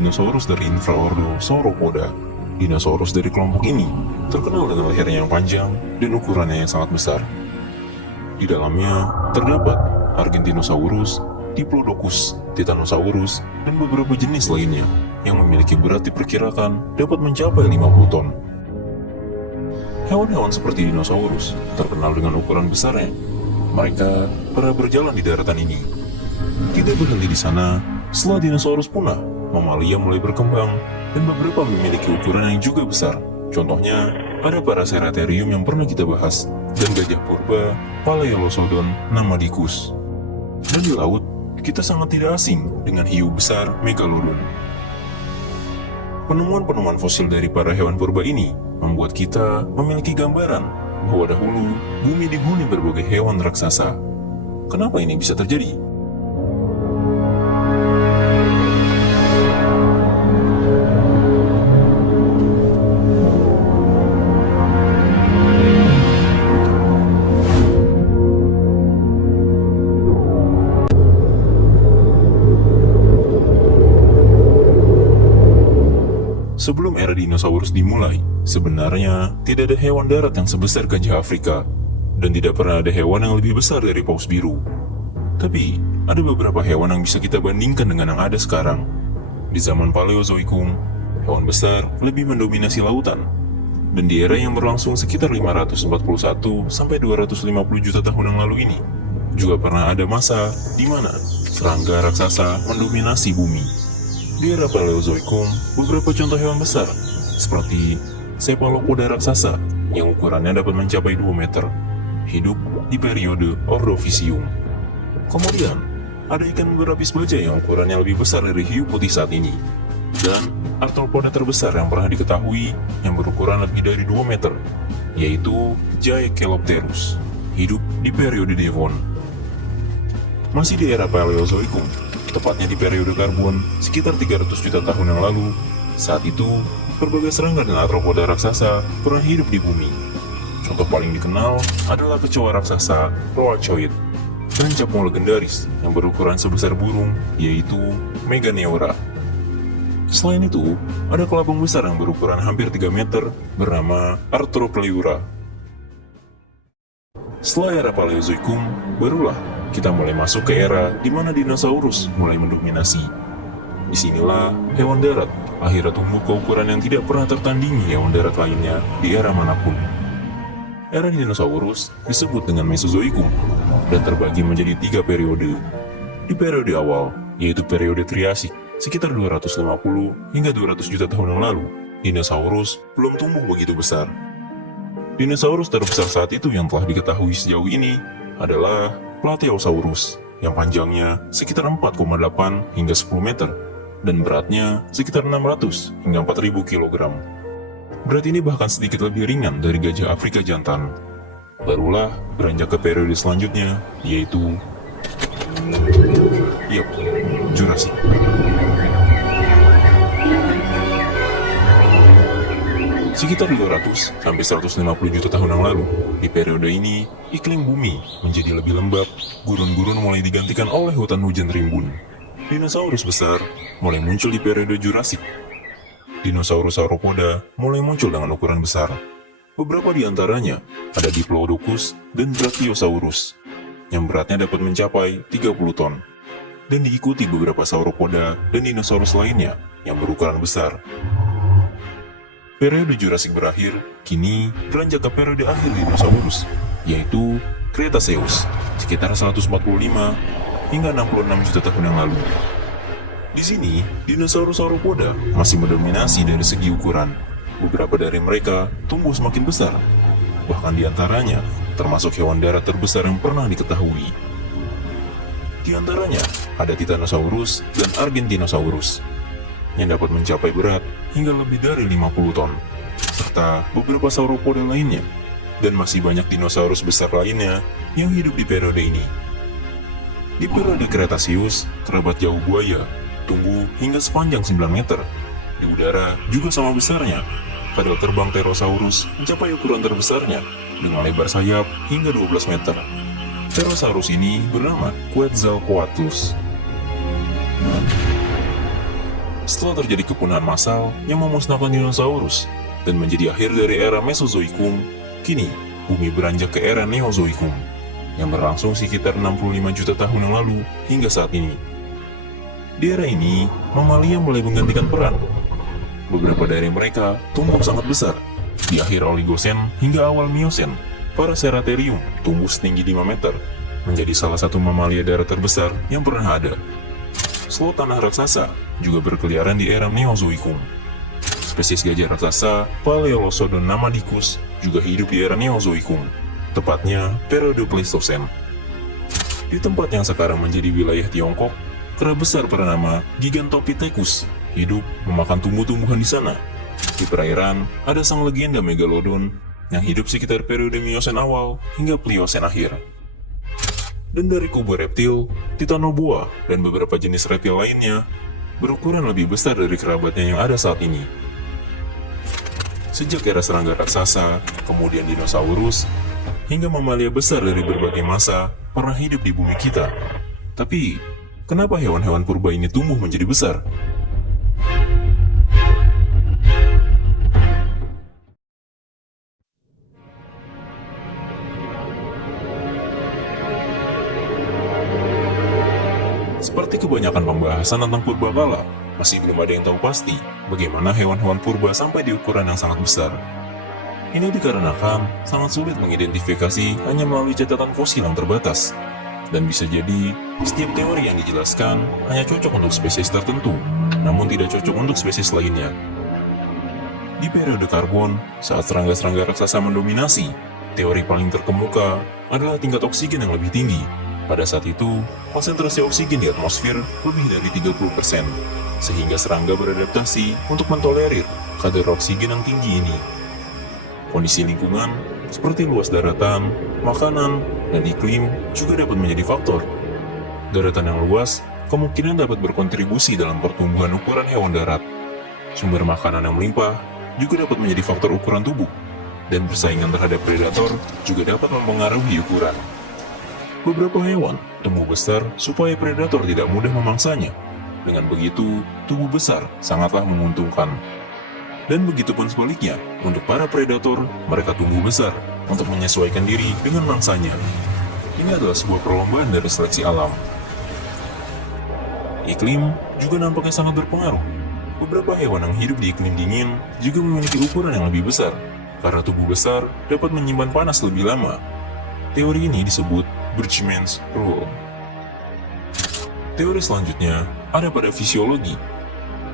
dinosaurus dari infraordo Sauropoda. Dinosaurus dari kelompok ini terkenal dengan lehernya yang panjang dan ukurannya yang sangat besar. Di dalamnya terdapat Argentinosaurus, Diplodocus, Titanosaurus, dan beberapa jenis lainnya yang memiliki berat diperkirakan dapat mencapai 50 ton. Hewan-hewan seperti dinosaurus terkenal dengan ukuran besarnya. Mereka pernah berjalan di daratan ini. Tidak berhenti di sana, setelah dinosaurus punah, mamalia mulai berkembang dan beberapa memiliki ukuran yang juga besar. Contohnya, ada Paraceratherium yang pernah kita bahas, dan gajah purba Paleolosodon namadicus. Dan di laut, kita sangat tidak asing dengan hiu besar Megalodon. Penemuan-penemuan fosil dari para hewan purba ini membuat kita memiliki gambaran bahwa dahulu bumi dihuni berbagai hewan raksasa. Kenapa ini bisa terjadi? Sebelum era dinosaurus dimulai, sebenarnya tidak ada hewan darat yang sebesar gajah Afrika, dan tidak pernah ada hewan yang lebih besar dari paus biru. Tapi, ada beberapa hewan yang bisa kita bandingkan dengan yang ada sekarang. Di zaman Paleozoikum, hewan besar lebih mendominasi lautan, dan di era yang berlangsung sekitar 541 sampai 250 juta tahun yang lalu ini, juga pernah ada masa di mana serangga raksasa mendominasi bumi. Di era Paleozoikum, beberapa contoh hewan besar, seperti Cephalopoda raksasa, yang ukurannya dapat mencapai 2 meter, hidup di periode Ordovisium. Kemudian, ada ikan berlapis baja yang ukurannya lebih besar dari hiu putih saat ini, dan arthropoda terbesar yang pernah diketahui yang berukuran lebih dari 2 meter, yaitu Jaekelopterus, hidup di periode Devon. Masih di era Paleozoikum, tepatnya di periode Karbon sekitar 300 juta tahun yang lalu. Saat itu, berbagai serangga dan arthropoda raksasa pernah hidup di bumi. Contoh paling dikenal adalah kecoa raksasa Roachoid dan capung legendaris yang berukuran sebesar burung, yaitu Meganeura. Selain itu, ada kelabang besar yang berukuran hampir 3 meter bernama Arthropleura. Setelah era Paleozoikum, barulah kita mulai masuk ke era di mana dinosaurus mulai mendominasi. Disinilah hewan darat akhirnya tumbuh ke ukuran yang tidak pernah tertandingi hewan darat lainnya di era manapun. Era dinosaurus disebut dengan Mesozoikum dan terbagi menjadi 3 periode. Di periode awal, yaitu periode Triasik, sekitar 250 hingga 200 juta tahun yang lalu, dinosaurus belum tumbuh begitu besar. Dinosaurus terbesar saat itu yang telah diketahui sejauh ini adalah Plateosaurus, yang panjangnya sekitar 4,8 hingga 10 meter, dan beratnya sekitar 600 hingga 4000 kg. Berat ini bahkan sedikit lebih ringan dari gajah Afrika jantan. Barulah beranjak ke periode selanjutnya, yaitu Jurassic. Sekitar 200 sampai 150 juta tahun yang lalu, di periode ini, iklim bumi menjadi lebih lembab, gurun-gurun mulai digantikan oleh hutan hujan rimbun. Dinosaurus besar mulai muncul di periode Jurassic. Dinosaurus sauropoda mulai muncul dengan ukuran besar. Beberapa di antaranya ada Diplodocus dan Brachiosaurus, yang beratnya dapat mencapai 30 ton, dan diikuti beberapa sauropoda dan dinosaurus lainnya yang berukuran besar. Periode Jurassic berakhir, kini beranjak ke periode akhir dinosaurus, yaitu Cretaceous, sekitar 145 hingga 66 juta tahun yang lalu. Di sini, dinosaurus sauropoda masih mendominasi dari segi ukuran. Beberapa dari mereka tumbuh semakin besar, bahkan di antaranya termasuk hewan darat terbesar yang pernah diketahui. Di antaranya ada Titanosaurus dan Argentinosaurus, yang dapat mencapai berat hingga lebih dari 50 ton, serta beberapa sauropoda lainnya, dan masih banyak dinosaurus besar lainnya yang hidup di periode ini. Di periode Cretaceous, kerabat jauh buaya tumbuh hingga sepanjang 9 meter. Di udara juga sama besarnya. Kadal terbang Pterosaurus mencapai ukuran terbesarnya dengan lebar sayap hingga 12 meter. Pterosaurus ini bernama Quetzalcoatlus. Setelah terjadi kepunahan massal yang memusnahkan dinosaurus dan menjadi akhir dari era Mesozoikum, kini bumi beranjak ke era Neozoikum yang berlangsung sekitar 65 juta tahun yang lalu hingga saat ini. Di era ini, mamalia mulai menggantikan peran. Beberapa dari mereka tumbuh sangat besar. Di akhir Oligosen hingga awal Miosen, Paraceratherium tumbuh setinggi 5 meter, menjadi salah satu mamalia darat terbesar yang pernah ada. Sloth tanah raksasa juga berkeliaran di era Neozoikum. Spesies gajah raksasa Paleolosodon namadicus juga hidup di era Neozoikum, tepatnya periode Pleistosen. Di tempat yang sekarang menjadi wilayah Tiongkok, kera besar bernama Gigantopithecus hidup memakan tumbuh-tumbuhan di sana. Di perairan, ada sang legenda Megalodon yang hidup sekitar periode Miosen awal hingga Pliocene akhir. Dan dari kubu reptil, Titanoboa dan beberapa jenis reptil lainnya berukuran lebih besar dari kerabatnya yang ada saat ini. Sejak era serangga raksasa, kemudian dinosaurus, hingga mamalia besar dari berbagai masa pernah hidup di bumi kita. Tapi, kenapa hewan-hewan purba ini tumbuh menjadi besar? Seperti kebanyakan pembahasan tentang purbakala, masih belum ada yang tahu pasti bagaimana hewan-hewan purba sampai di ukuran yang sangat besar. Ini dikarenakan sangat sulit mengidentifikasi hanya melalui catatan fosil yang terbatas. Dan bisa jadi, setiap teori yang dijelaskan hanya cocok untuk spesies tertentu, namun tidak cocok untuk spesies lainnya. Di periode karbon, saat serangga-serangga raksasa mendominasi, teori paling terkemuka adalah tingkat oksigen yang lebih tinggi. Pada saat itu, konsentrasi oksigen di atmosfer lebih dari 30%, sehingga serangga beradaptasi untuk mentolerir kadar oksigen yang tinggi ini. Kondisi lingkungan, seperti luas daratan, makanan, dan iklim juga dapat menjadi faktor. Daratan yang luas kemungkinan dapat berkontribusi dalam pertumbuhan ukuran hewan darat. Sumber makanan yang melimpah juga dapat menjadi faktor ukuran tubuh, dan persaingan terhadap predator juga dapat mempengaruhi ukuran. Beberapa hewan tumbuh besar supaya predator tidak mudah memangsanya. Dengan begitu, tubuh besar sangatlah menguntungkan. Dan begitu pun sebaliknya, untuk para predator, mereka tumbuh besar untuk menyesuaikan diri dengan mangsanya. Ini adalah sebuah perlombaan dari seleksi alam. Iklim juga nampaknya sangat berpengaruh. Beberapa hewan yang hidup di iklim dingin juga memiliki ukuran yang lebih besar, karena tubuh besar dapat menyimpan panas lebih lama. Teori ini disebut Birchman's Rule. Teori selanjutnya ada pada fisiologi.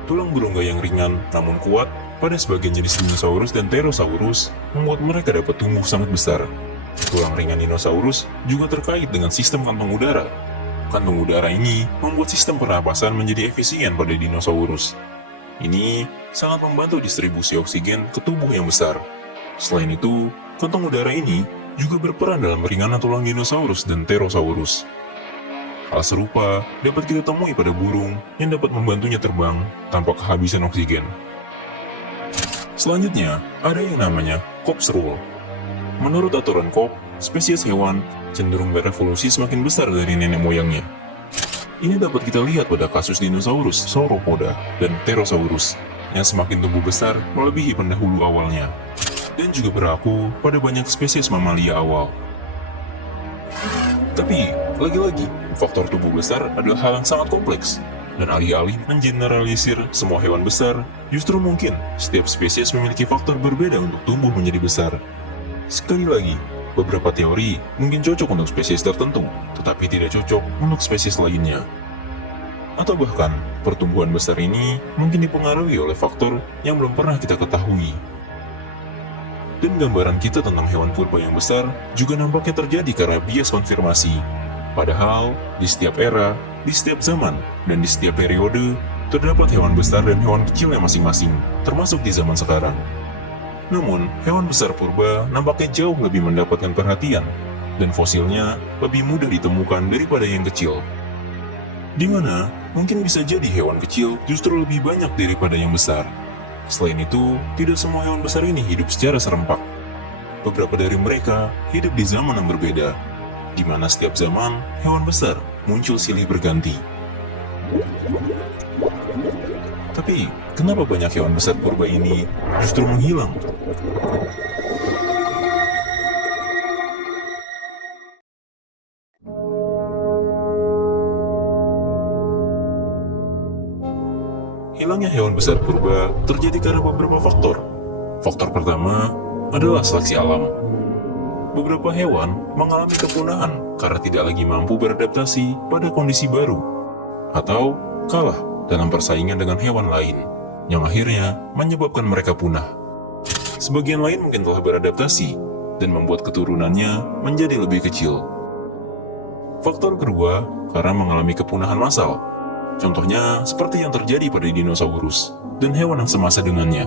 Tulang berongga yang ringan namun kuat pada sebagian jenis dinosaurus dan pterosaurus membuat mereka dapat tumbuh sangat besar. Tulang ringan dinosaurus juga terkait dengan sistem kantong udara. Kantong udara ini membuat sistem pernapasan menjadi efisien pada dinosaurus. Ini sangat membantu distribusi oksigen ke tubuh yang besar. Selain itu, kantong udara ini juga berperan dalam meringankan tulang dinosaurus dan pterosaurus. Hal serupa dapat kita temui pada burung yang dapat membantunya terbang tanpa kehabisan oksigen. Selanjutnya, ada yang namanya Kopp's Rule. Menurut aturan Kopp, spesies hewan cenderung berevolusi semakin besar dari nenek moyangnya. Ini dapat kita lihat pada kasus dinosaurus Sauropoda dan Pterosaurus yang semakin tumbuh besar melebihi pendahulu awalnya. Dan juga berlaku pada banyak spesies mamalia awal. Tapi, lagi-lagi, faktor tubuh besar adalah hal yang sangat kompleks, dan alih-alih mengeneralisir semua hewan besar, justru mungkin setiap spesies memiliki faktor berbeda untuk tumbuh menjadi besar. Sekali lagi, beberapa teori mungkin cocok untuk spesies tertentu, tetapi tidak cocok untuk spesies lainnya. Atau bahkan, pertumbuhan besar ini mungkin dipengaruhi oleh faktor yang belum pernah kita ketahui. Dan gambaran kita tentang hewan purba yang besar juga nampaknya terjadi karena bias konfirmasi. Padahal, di setiap era, di setiap zaman, dan di setiap periode, terdapat hewan besar dan hewan kecilnya masing-masing, termasuk di zaman sekarang. Namun, hewan besar purba nampaknya jauh lebih mendapatkan perhatian, dan fosilnya lebih mudah ditemukan daripada yang kecil. Di mana, mungkin bisa jadi hewan kecil justru lebih banyak daripada yang besar. Selain itu, tidak semua hewan besar ini hidup secara serempak. Beberapa dari mereka hidup di zaman yang berbeda, di mana setiap zaman hewan besar muncul silih berganti. Tapi, kenapa banyak hewan besar purba ini justru menghilang? Hilangnya hewan besar purba terjadi karena beberapa faktor. Faktor pertama adalah seleksi alam. Beberapa hewan mengalami kepunahan karena tidak lagi mampu beradaptasi pada kondisi baru, atau kalah dalam persaingan dengan hewan lain, yang akhirnya menyebabkan mereka punah. Sebagian lain mungkin telah beradaptasi dan membuat keturunannya menjadi lebih kecil. Faktor kedua, karena mengalami kepunahan massal. Contohnya seperti yang terjadi pada dinosaurus dan hewan yang semasa dengannya.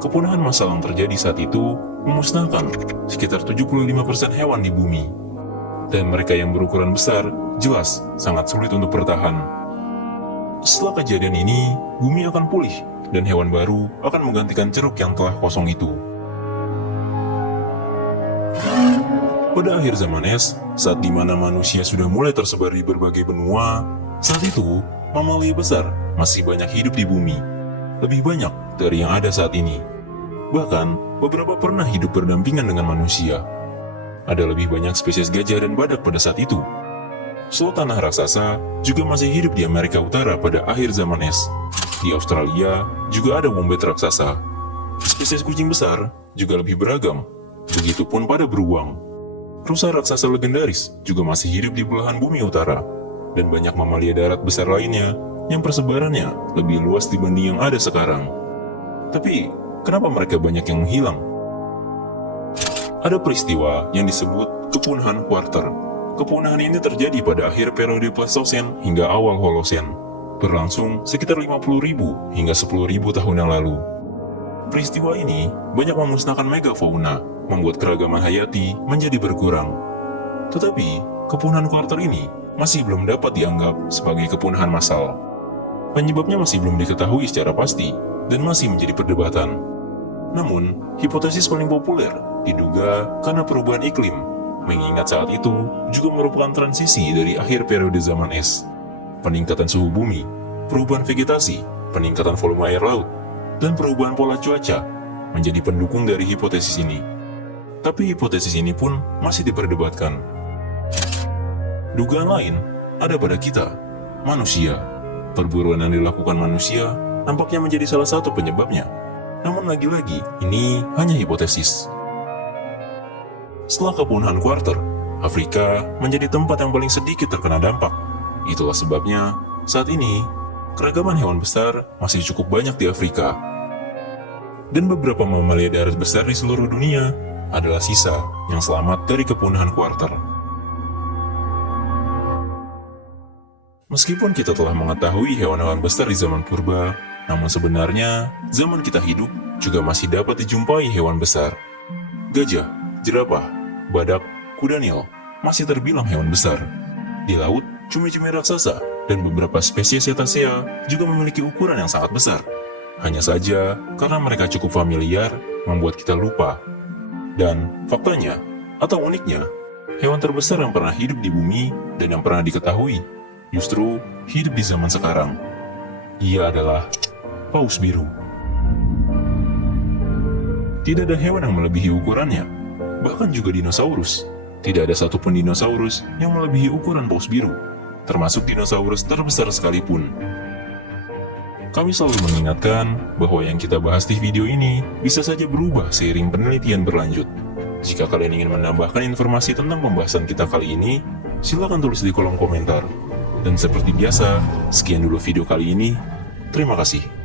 Kepunahan massal yang terjadi saat itu memusnahkan sekitar 75% hewan di bumi. Dan mereka yang berukuran besar jelas sangat sulit untuk bertahan. Setelah kejadian ini, bumi akan pulih dan hewan baru akan menggantikan ceruk yang telah kosong itu. Pada akhir zaman es, saat dimana manusia sudah mulai tersebar di berbagai benua, saat itu mamalia besar masih banyak hidup di bumi, lebih banyak dari yang ada saat ini. Bahkan, beberapa pernah hidup berdampingan dengan manusia. Ada lebih banyak spesies gajah dan badak pada saat itu. Sloth tanah raksasa juga masih hidup di Amerika Utara pada akhir zaman es. Di Australia juga ada wombat raksasa. Spesies kucing besar juga lebih beragam, begitupun pada beruang. Rusa raksasa legendaris juga masih hidup di belahan bumi utara, dan banyak mamalia darat besar lainnya yang persebarannya lebih luas dibanding yang ada sekarang. Tapi, kenapa mereka banyak yang menghilang? Ada peristiwa yang disebut kepunahan kuarter. Kepunahan ini terjadi pada akhir periode Pleistosen hingga awal Holosen, berlangsung sekitar 50.000 hingga 10.000 tahun yang lalu. Peristiwa ini banyak memusnahkan megafauna, membuat keragaman hayati menjadi berkurang. Tetapi, kepunahan kuarter ini masih belum dapat dianggap sebagai kepunahan massal. Penyebabnya masih belum diketahui secara pasti dan masih menjadi perdebatan. Namun, hipotesis paling populer diduga karena perubahan iklim, mengingat saat itu juga merupakan transisi dari akhir periode zaman es. Peningkatan suhu bumi, perubahan vegetasi, peningkatan volume air laut, dan perubahan pola cuaca menjadi pendukung dari hipotesis ini. Tapi hipotesis ini pun masih diperdebatkan. Dugaan lain ada pada kita, manusia. Perburuan yang dilakukan manusia nampaknya menjadi salah satu penyebabnya. Namun lagi-lagi, ini hanya hipotesis. Setelah kepunahan kuarter, Afrika menjadi tempat yang paling sedikit terkena dampak. Itulah sebabnya, saat ini, keragaman hewan besar masih cukup banyak di Afrika. Dan beberapa mamalia darat besar di seluruh dunia adalah sisa yang selamat dari kepunahan kuarter. Meskipun kita telah mengetahui hewan-hewan besar di zaman purba, namun sebenarnya zaman kita hidup juga masih dapat dijumpai hewan besar. Gajah, jerapah, badak, kuda nil masih terbilang hewan besar. Di laut, cumi-cumi raksasa dan beberapa spesies cetacea juga memiliki ukuran yang sangat besar. Hanya saja, karena mereka cukup familiar, membuat kita lupa. Dan faktanya, atau uniknya, hewan terbesar yang pernah hidup di bumi dan yang pernah diketahui justru hidup di zaman sekarang. Ia adalah paus biru. Tidak ada hewan yang melebihi ukurannya, bahkan juga dinosaurus. Tidak ada satupun dinosaurus yang melebihi ukuran paus biru, termasuk dinosaurus terbesar sekalipun. Kami selalu mengingatkan bahwa yang kita bahas di video ini bisa saja berubah seiring penelitian berlanjut. Jika kalian ingin menambahkan informasi tentang pembahasan kita kali ini, silakan tulis di kolom komentar. Dan seperti biasa, sekian dulu video kali ini. Terima kasih.